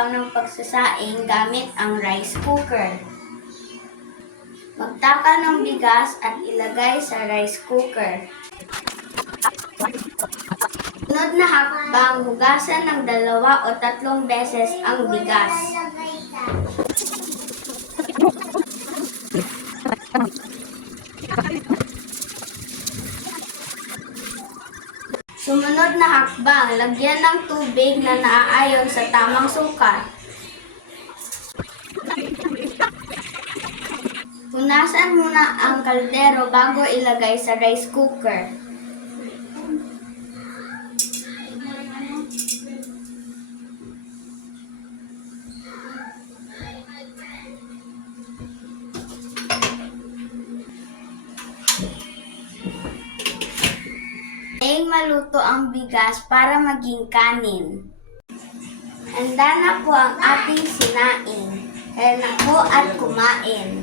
hakbang ng pagsasaing gamit ang rice cooker. Magtaka ng bigas at ilagay sa rice cooker. Sunod na hakbang, hugasan ng 2 o 3 beses ang bigas. Sumunod na hakbang, lagyan ng tubig na naaayon sa tamang sukat. Punasan muna ang kaldero bago ilagay sa rice cooker. Hintayin maluto ang bigas para maging kanin. Handa na po ang ating sinaing. Kaya na po at kumain.